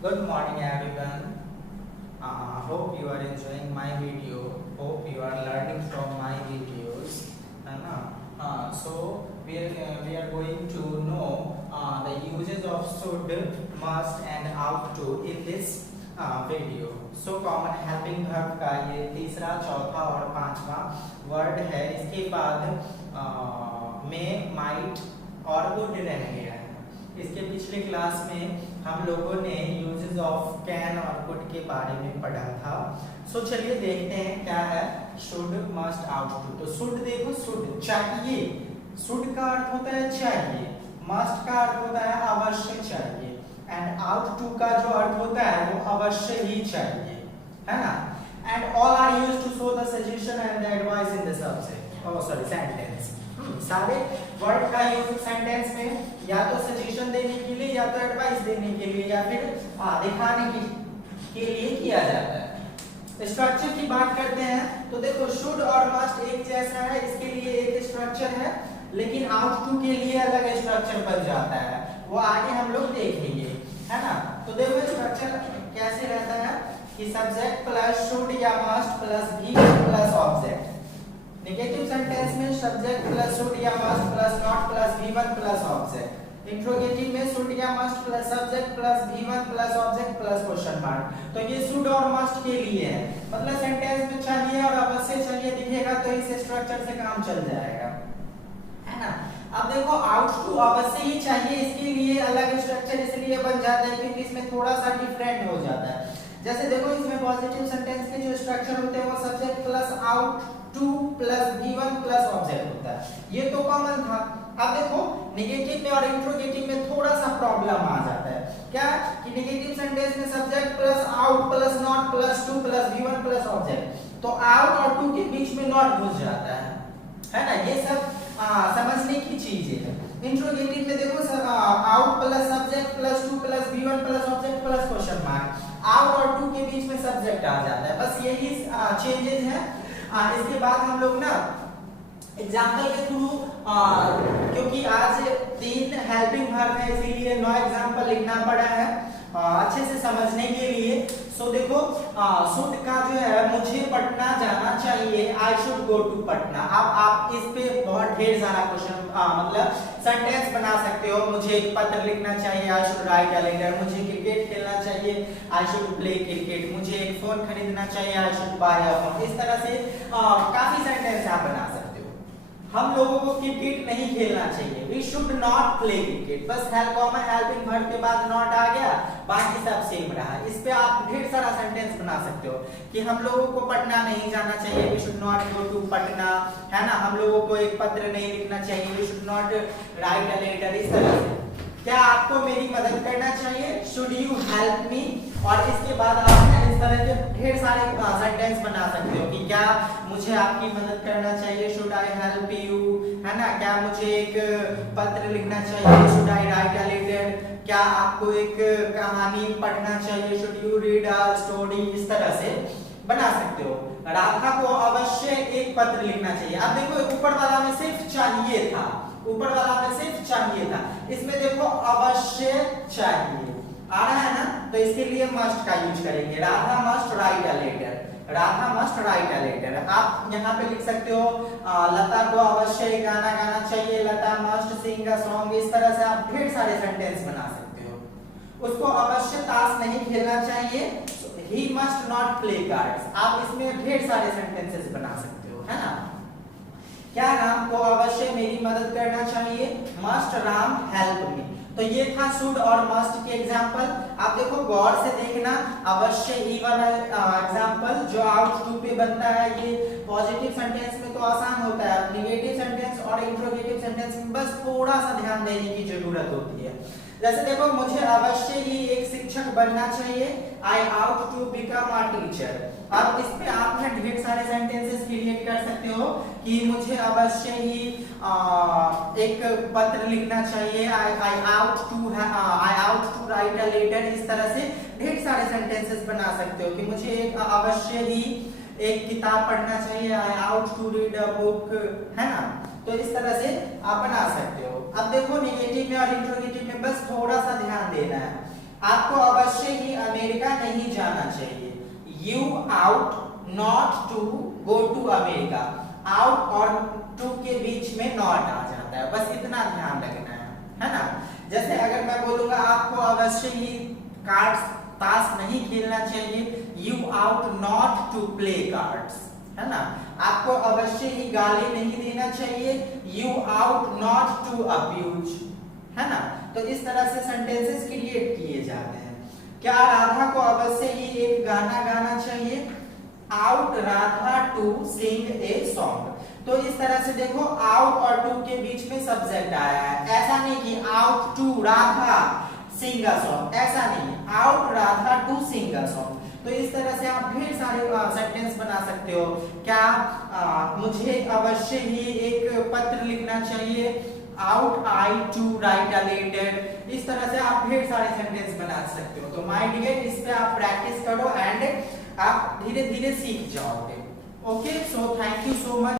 Good morning, everyone. Hope you are enjoying my video. Hope you are learning from my videos. है ना? So we are going to know the uses of should, must, and ought to in this video. So common helping verb का ये तीसरा, चौथा और पांचवा word है. इसके बाद may, might और would रह गया है. इसके पिछले क्लास में हम लोगों ने यूजेस ऑफ कैन और कुड के बारे में पढ़ा था. सो चलिए देखते हैं क्या है शुड, मस्ट, आउट टू. तो शुड देखो, शुड चाहिए. शुड का अर्थ होता है चाहिए. मस्ट का अर्थ होता है अवश्य चाहिए. एंड आउट टू का जो अर्थ होता है वो अवश्य ही चाहिए, है ना. And all are used to show the suggestion and the advice in the subject, oh sorry sentence. सारे वर्ड का यूज सेंटेंस में या तो सजेशन देने के लिए, या तो एडवाइस देने के लिए, या फिर दिखाने के लिए किया जाता है. स्ट्रक्चर की बात करते हैं तो देखो शुड और मस्ट एक जैसा है, इसके लिए एक स्ट्रक्चर है, लेकिन आउट टू के लिए अलग स्ट्रक्चर बन जाता है. वो आगे हम लोग देखेंगे, है ना. तो देखो स्ट्रक्चर कैसे रहता है कि सब्जेक्ट प्लस शुड या मस्ट प्लस भी प्लस ऑब्जेक्ट. नेगेटिव सेंटेंस में सब्जेक्ट प्लस शुड या must plus not plus V1 plus object. Interrogative में शुड या must plus subject plus V1 plus object plus question mark. तो ये should और must के लिए है, मतलब सेंटेंस में चाहिए और अवश्य चाहिए दिखेगा तो इस स्ट्रक्चर से काम चल जाएगा, है ना. अब देखो आउट टू अवश्य ही चाहिए, इसके लिए अलग स्ट्रक्चर इसलिए बन जाता है क्योंकि इसमें थोड़ा सा डिफरेंट हो जाता है. जैसे देखो इसमें पॉजिटिव सेंटेंस के जो स्ट्रक्चर होते हैं वो subject plus out two plus V1 plus object होता है. ये तो कॉमन था. अब देखो नेगेटिव में और इंट्रोगेटिव में थोड़ा सा प्रॉब्लम आ जाता है. क्या कि नेगेटिव सेंटेंस में subject plus out plus not plus two plus V1 plus object, तो आउट और टू के बीच में नॉट घुस जाता है ना. ये सब समझने की चीजें है. इंट्रोगेटिव में देखो out plus subject plus two plus V1 plus object plus question mark, out और टू के बीच में सब्जेक्ट आ जाता है. बस यही चेंजेस है. इसके बाद हम लोग ना एग्जाम्पल के थ्रू, क्योंकि आज 3 हेल्पिंग वर्ब है इसीलिए 9 एग्जाम्पल लिखना पड़ा है अच्छे से समझने के लिए. सो देखो शुड का जो है मुझे पटना जाना चाहिए, I should go to Patna. अब आप इस पे बहुत ढेर सारा क्वेश्चन मतलब सेंटेंस बना सकते हो. मुझे एक पत्र लिखना चाहिए, I should write a letter. मुझे क्रिकेट खेलना चाहिए, आई शुड प्ले क्रिकेट. मुझे एक फोन खरीदना चाहिए, I should buy a phone. इस तरह से काफी सेंटेंस आप बना सकते हो. हम लोगों को क्रिकेट नहीं खेलना चाहिए, we should not play cricket. बस कॉमन हेल्पिंग वर्ब के बाद नॉट आ गया, बाकी सब सेम रहा. इस पे आप ढेर सारा सेंटेंस बना सकते हो कि हम लोगों को पटना नहीं जाना चाहिए, we should not go to Patna, है ना. हम लोगों को एक पत्र नहीं लिखना चाहिए, we should not write a letter. इस तरह से क्या आपको मेरी मदद करना चाहिए, शुड यू हेल्प मी. और इसके बाद आप इस तरह के ढेर सारे सेंटेंस बना सकते हो कि क्या मुझे आपकी मदद करना चाहिए, शुड आई हेल्प यू, है ना. क्या मुझे एक पत्र लिखना चाहिए, should I write a letter. क्या आपको एक कहानी पढ़ना चाहिए, should you read a story. इस तरह से बना सकते हो. राधा को अवश्य एक पत्र लिखना चाहिए. अब देखो ऊपर वाला में सिर्फ चाहिए था, ऊपर वाला में सिर्फ चाहिए था. इसमें देखो अवश्य चाहिए आ रहा है ना, तो इसके लिए मस्ट का यूज करेंगे. Radha must write a letter, Radha must write a letter. आप यहाँ पे लिख सकते हो लता को अवश्य एक गाना गाना चाहिए, लता मस्ट सिंग अ सॉन्ग. इस तरह से आप ढेर सारे सेंटेंस बना सकते हो. उसको अवश्य ताश नहीं खेलना चाहिए, he must not play cards. आप इसमें ढेर सारे सेंटेंसेस बना सकते हो, है ना. क्या राम को अवश्य मेरी मदद करना चाहिए, मस्ट राम हेल्प मी. तो ये था शुड और मस्ट के एग्जांपल. आप देखो गौर से देखना, अवश्य ही वाला एग्जांपल जो आउट टू पे बनता है, ये पॉजिटिव सेंटेंस में तो आसान होता है. नेगेटिव सेंटेंस और इंट्रोगेटिव सेंटेंस में बस थोड़ा सा ध्यान देने की जरूरत होती है. जैसे देखो मुझे अवश्य ही एक शिक्षक बनना चाहिए, I ought to become a teacher. अब इस पे आप ना ढेर सारे सेंटेंसेस क्रिएट कर सकते हो कि मुझे अवश्य ही एक पत्र लिखना चाहिए, I ought to write a letter. इस तरह से ढेर सारे सेंटेंसेस बना सकते हो कि मुझे एक अवश्य ही एक किताब पढ़ना चाहिए, I ought to read a book, है ना. तो इस तरह से आप बना सकते हो. अब देखो नेगेटिव में और इंट्रोगेटिव में बस थोड़ा सा ध्यान देना है आपको अवश्य ही अमेरिका नहीं जाना चाहिए। You ought not to go to America. Ought और टू के बीच में नॉट आ जाता है, बस इतना ध्यान रखना है ना। जैसे अगर मैं बोलूंगा आपको अवश्य ही कार्ड्स ताश नहीं खेलना चाहिए, you ought not to play cards, है ना। आपको अवश्य ही गाली नहीं देना चाहिए, you ought not to abuse, है ना। तो इस तरह से सेंटेंसेस क्रिएट किए जाते हैं। क्या राधा को अवश्य ही एक गाना गाना चाहिए, ought Radha to sing a song. तो इस तरह से देखो आउट और टू के बीच में सब्जेक्ट आया है, ऐसा नहीं कि ought to Radha sing a song, ऐसा नहीं, ought Radha to sing a song. तो इस तरह से आप ढेर सारे सेंटेंस बना सकते हो। क्या मुझे अवश्य ही एक पत्र लिखना चाहिए, ought I to write a letter. इस तरह से आप ढेर सारे सेंटेंस बना सकते हो। तो माय डियर, इस पे आप प्रैक्टिस करो एंड आप धीरे धीरे सीख जाओगे। Okay, so thank you so much.